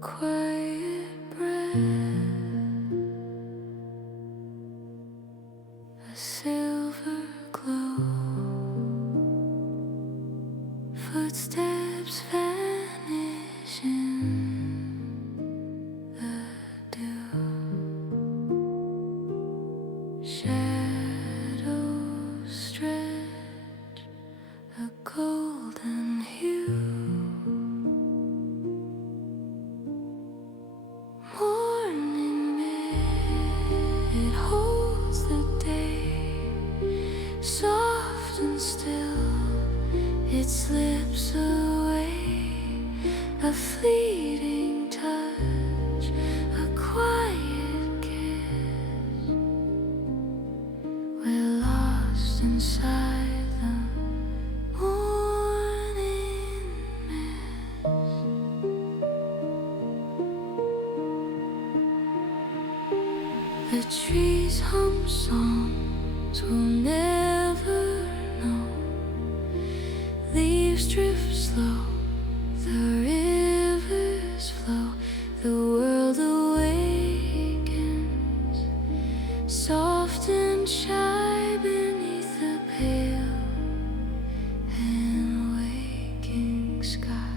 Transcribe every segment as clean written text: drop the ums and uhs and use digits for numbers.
quiet breath, a silver glow, footsteps vanish in the dew, shadows stretch a golden hue. Morning mist, it holds the day, soft and still, it slips away, a fleeting touch, a quiet kiss. We're lost inside the morning mist. The trees hum songs we'll never know. Leaves drift slow, the rivers flow. The world awakens, soft and shy beneath the pale and waking sky.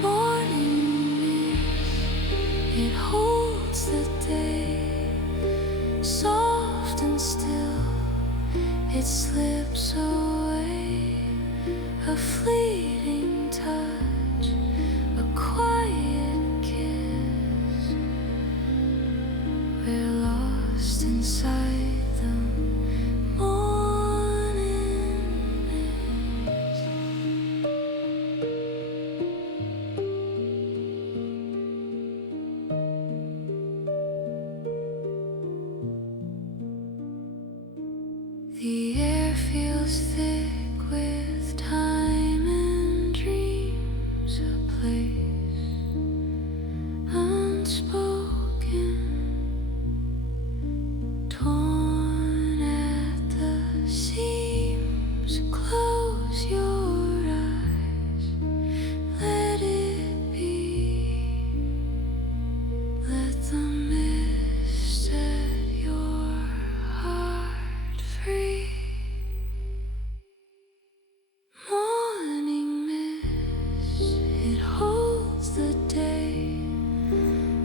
Morning mist, it holds the day, soft and still, it slips away, a fleeting touch, a quiet kiss. We're lost inside the morning mist. The air feels thick with time and dreams, a place unspoken, torn at the seams. Close your eyes, let it be, let the mist set your heart free. Morning mist, it holds the day,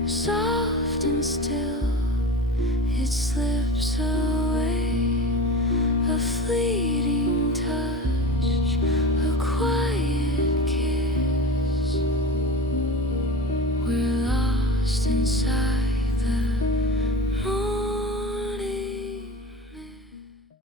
soft and still, it slips away, a fleeting touch, a quiet kiss. We're lost inside